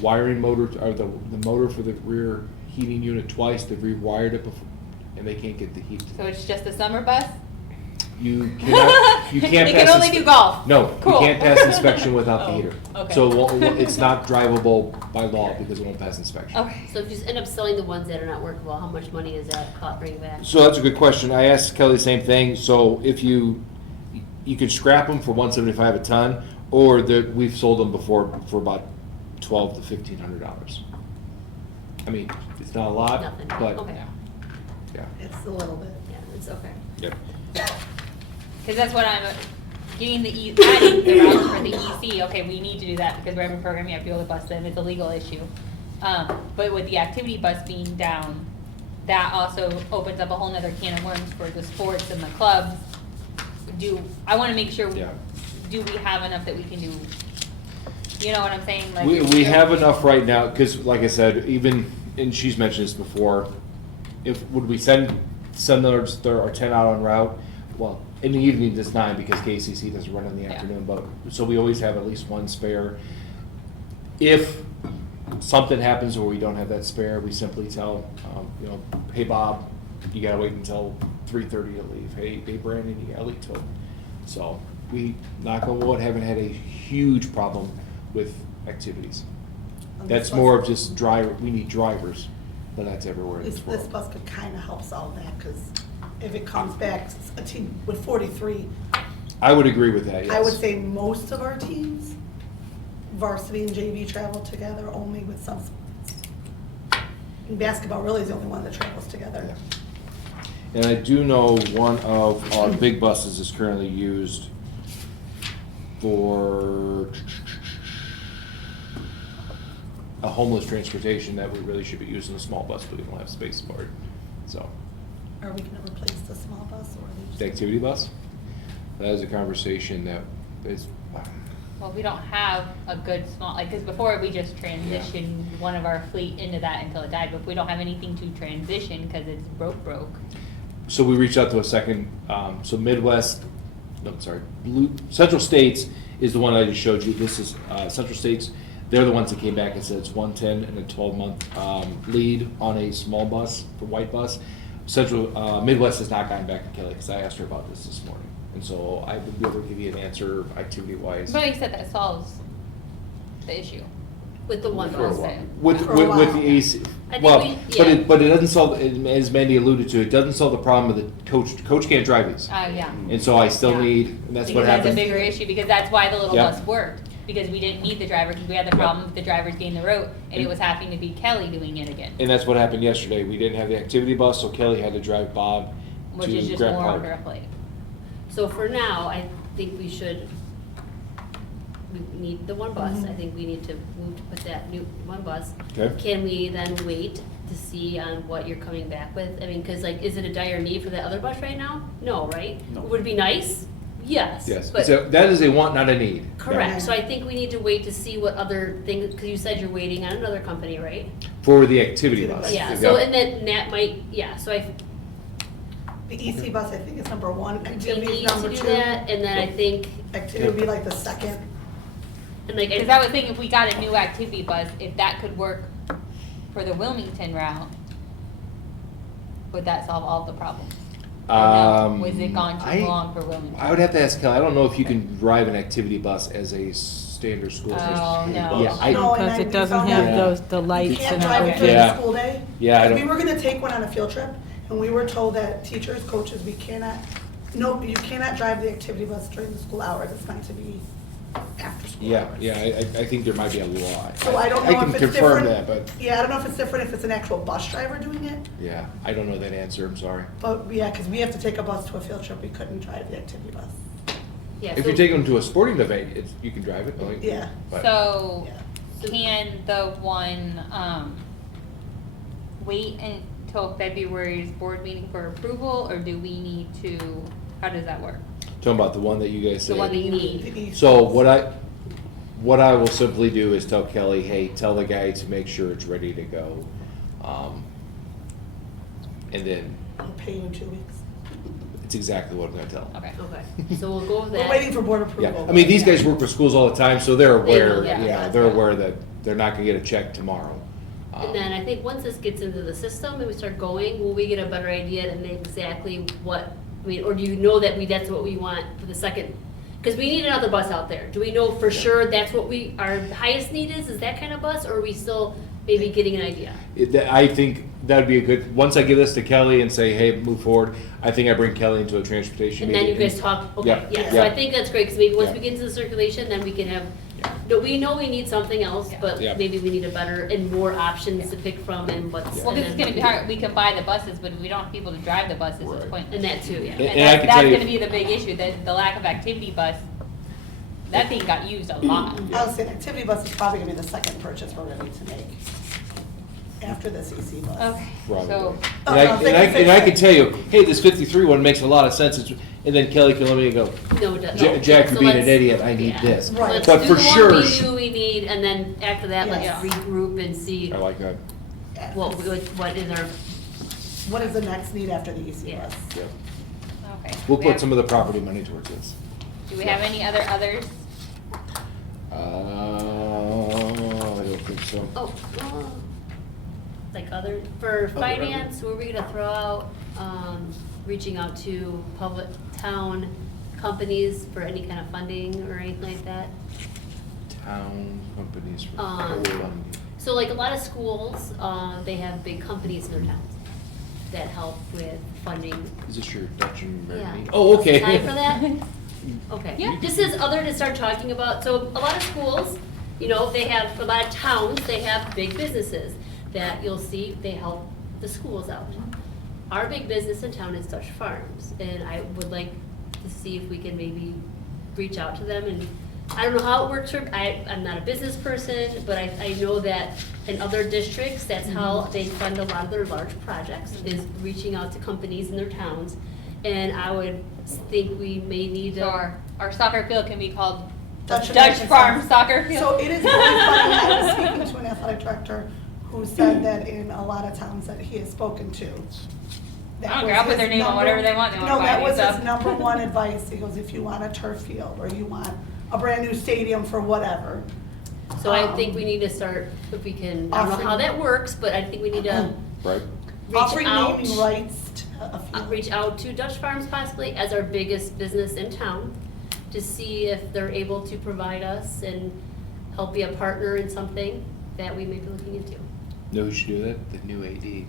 wiring motor, or the motor for the rear heating unit twice. They've rewired it before, and they can't get the heat. So it's just a summer bus? You cannot, you can't They pass. can only do golf? No, Cool. you can't pass inspection without the Oh, heater. okay. So it's not drivable by law because it won't pass inspection. Okay. So if you just end up selling the ones that are not workable, how much money is that bring back? So that's a good question. I asked Kelly the same thing. So if you could scrap them for $175 a ton, or we've sold them before for about $1,200 to $1,500. I mean, it's not a lot, Nothing, but okay. yeah. It's a little bit. Yeah, it's okay. Yep. Because that's what I'm getting adding the routes for the EC. Okay, we need to do that because we're having a program. You have to be able to bus them. It's a legal issue. But with the activity bus being down, that also opens up a whole nother can of worms for the sports and the clubs. I want to make sure, Yeah. do we have enough that we can do, you know what I'm saying? Like, We have enough right now, because like I said, and she's mentioned this before, would we send our 10 out on route? Well, in the evening it's 9 because KCC doesn't run in the Yeah. afternoon, but, so we always have at least one spare. If something happens where we don't have that spare, we simply tell, hey Bob, you gotta wait until 3:30 to leave. Hey Brandon, you gotta leave till. So we, knock on wood, haven't had a huge problem with activities. That's more of just we need drivers, but that's everywhere in this This world. bus could kind of help solve that, because if it comes back, a team with 43, I would agree with that, yes. I would say most of our teams, varsity and JV, travel together, only with some And basketball really is the only one that travels together. And I do know one of our big buses is currently used for a homeless transportation that we really should be using a small bus, but we don't have space for it. So, Are we gonna replace the small bus or are they just? the activity bus, that is a conversation that is, Well, we don't have a good small, like, cause before we just transitioned one of our fleet into that until it died, but we don't have anything to transition, cause it's broke. so we reached out to a second, so Midwest, no, sorry, Central States is the one I just showed you. This is, Central States, they're the ones that came back and said it's 110 and a 12-month lead on a small bus, for white bus. Central, Midwest has not gotten back to Kelly, because I asked her about this morning. And so I would be able to give you an answer activity-wise. But you said that solves the issue. With the one For a bus. while. With For a while. the AC, I think well, we- but yeah. but it doesn't solve, as Mandy alluded to, it doesn't solve the problem of the coach can't drive these. Yeah. And so I still Yeah. need, and that's what Because that's a happened. bigger issue, because that's why the little Yeah. bus worked, because we didn't need the driver, because we had the problem with the drivers getting the route, and it was having to be Kelly doing it again, And that's what happened yesterday. We didn't have the activity bus, so Kelly had to drive Bob which is to just Grant more Park. on her plate. So for now, I think we need the one bus. I think we need to move with that new one bus. Okay. Can we then wait to see on what you're coming back with? I mean, cause like, is it a dire need for the other bus right now? No, right? No. Would it be nice? Yes. Yes, But, that is a want, not a need. correct, so I think we need to wait to see what other things, cause you said you're waiting on another company, right? For the activity bus. Yeah, so, and then that might, yeah, so The EC bus, I think, is number one, we activity is need to number do two. that, and then I think, Activity would be like the second. and like, Because I was thinking if we got a new activity bus, if that could work for the Wilmington route, would that solve all the problems? Or no? Was it gone too long for Wilmington? I would have to ask Kelly. I don't know if you can drive an activity bus as a standard school. Oh, no. Yeah, I, No, and Because I it doesn't found have out- those, the You lights can't and drive it everything. during Yeah. the school day. Yeah, I We don't- were gonna take one on a field trip, and we were told that teachers, coaches, you cannot drive the activity bus during the school hours, it's meant to be after school yeah, hours. I think there might be a law. So I don't know can if it's confirm different. that, but Yeah, I don't know if it's different if it's an actual bus driver doing it, yeah, I don't know that answer. I'm sorry. but yeah, because we have to take a bus to a field trip, we couldn't drive the activity bus. yeah. If so- you take them to a sporting event, you can drive it. Like, Yeah. but- So, Yeah. can the one, wait until February's board meeting for approval, or do we need to, how does that work? Talking about the one that you guys The said. one that you need. The EC So bus. what I will simply do is tell Kelly, hey, tell the guy to make sure it's ready to go. And then I'll pay you in 2 weeks. it's exactly what I'm gonna tell him. Okay. Okay, so we'll go with We're that. waiting for board Yeah, approval. I mean, these but guys yeah. work with schools all the time, so they're aware, yeah. yeah, they're aware that they're not gonna get a check tomorrow. And then I think once this gets into the system and we start going, will we get a better idea and exactly what, I mean, or do you know that that's what we want for the second? Because we need another bus out there. Do we know for sure that's what our highest need is that kind of bus, or are we still maybe getting an idea? I think that'd be a good, once I give this to Kelly and say, hey, move forward, I think I bring Kelly into a transportation And then meeting. you guys talk, okay, Yeah, yeah, so yeah. I think that's great, because maybe once Yeah. we get into the circulation, then we can have, Yeah. no, we know we need something else, but Yeah. maybe we need a better and more options to pick from and what's. Yeah. Well, and this is then- gonna be hard, we can buy the buses, but if we don't have people to drive the buses, it's Right. pointless. And that too, yeah. And And I that's, can that's tell you- gonna be the big issue, the lack of activity bus, that thing got used a lot. I would say an activity bus is probably gonna be the second purchase we're gonna need to make after this EC bus. Okay, Probably. so, Oh, And I, no, and they I, can and I fix can it. tell you, hey, this 53 one makes a lot of sense, and then Kelly can let me go, No, it doesn't. Jack, So you're being an let's- idiot, I need yeah. this. Right. Let's But do for the sure, one we knew we need, and then after that, let's Yes. regroup and see I like that, what is our, What is the next need after the EC Yeah. bus? yeah. okay. We'll We put have- some of the property money towards this. Do we have any others? I don't think so. oh, like other, for Other finance, were we gonna throw out, reaching out to public town companies for any kind of funding or anything like that? Town companies for Um, funding. So like a lot of schools, they have big companies in their towns that help with funding. Is this your Dutch and Yeah. American? Oh, okay. Time for that? Okay. Yeah. This is other to start talking about, so a lot of schools, you know, they have, a lot of towns, they have big businesses. that you'll see they help the schools out. Our big business in town is Dutch Farms, and I would like to see if we can maybe reach out to them. And I don't know how it works I'm not a business person, but I know that in other districts, that's how they fund a lot of their large projects, is reaching out to companies in their towns. And I would think we may need So to. our soccer field can be called Dutch Dutch American Farm Soccer. Soccer Field. So it is really funny, I was speaking to an athletic director who said that in a lot of towns that he has spoken to. that I don't was care, I'll put his their name on number- whatever they want, they wanna No, buy that new was stuff. his number one advice, he goes, if you want a turf field, or you want a brand new stadium for whatever. So I think we need to start, if we can, I don't know how Offering- that works, but I think we need to Right? reach Offering out. naming rights to a field. Reach out to Dutch Farms possibly as our biggest business in town to see if they're able to provide us and help be a partner in something that we may be looking into. Know who should do that? The new AD.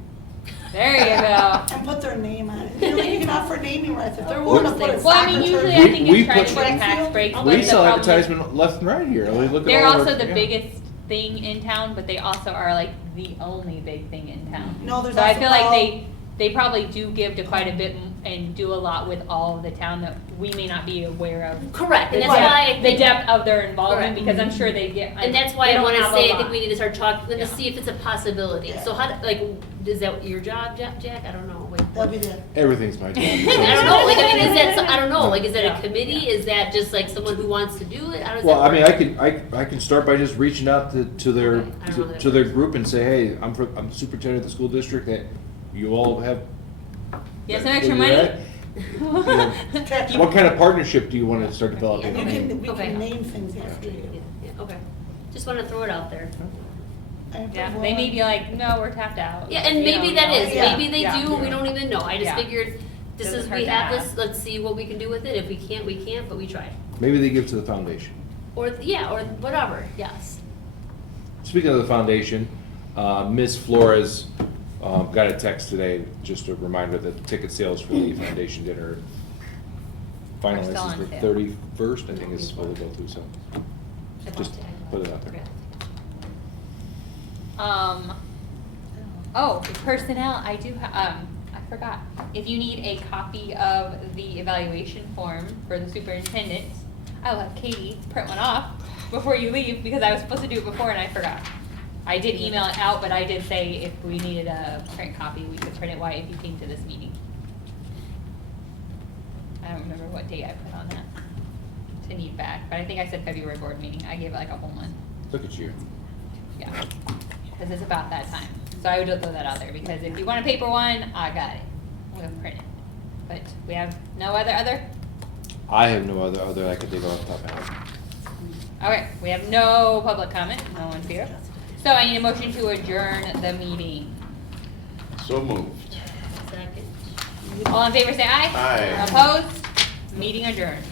There you go. And put their name on it. You know, you can offer naming rights, if they're Of willing to course put a they- Well, I soccer mean, turf. usually I think We it's trying to put- get tax breaks. but We the sell problem is advertisement left and right here. I mean, look at They're all our- also the yeah. biggest thing in town, but they also are like the only big thing in town. No, there's So I also feel like all- they probably do give to quite a bit and do a lot with all of the town that we may not be aware of. Correct, and The that's depth- why I The think, depth of their involvement, Correct. because I'm sure they get. and that's why they I don't wanna have a say, I lot. think we need to start talking, Yeah. to see if it's a possibility. So how, like, is that your job, Jack? I don't know. Wait. That'll be the, Everything's my job. I don't know, like, I mean, is that, I don't know, like, is that Yeah. a committee? Is that just like someone who wants to do it? How does that Well, I mean, work? I can start by just reaching out to their, Okay, I don't know that to their works. group and say, hey, I'm superintendent of the school district, that you all have. You have some extra where you're money? at. You know, What kind of partnership do you want to start developing? you can, we Okay. can name things after Yeah, you. yeah, okay. Just wanna throw it out there. Yeah, they may be like, no, we're tapped out. Yeah, and We maybe don't that know. is, Yeah. maybe they Yeah. do, we don't even know. I just Yeah. figured, this Doesn't is, hurt we to have ask. this, let's see what we can do with it. If we can't, we can't, but we tried. Maybe they give to the foundation. Or, yeah, or whatever, yes. Speaking of the foundation, Ms. Flores got a text today, just a reminder that ticket sales for the foundation dinner Are finalizes still on the sale. 31st, I think is supposed to go through, so just put it out there. Oh, personnel, I do, I forgot. If you need a copy of the evaluation form for the superintendent, I will have Katie print one off before you leave, because I was supposed to do it before and I forgot. I did email it out, but I did say if we needed a print copy, we could print it while if you came to this meeting. I don't remember what date I put on that to need back, but I think I said February board meeting. I gave it like a whole month. Look at you. Yeah, because it's about that time. So I would just throw that out there, because if you want a paper one, I got it. We'll print it. But we have no other? I have no other I could think of off the top of my head. Okay, we have no public comment, no one's here. So I need a motion to adjourn the meeting. So moved. Second. All in favor, say aye. Aye. Opposed? Meeting adjourned.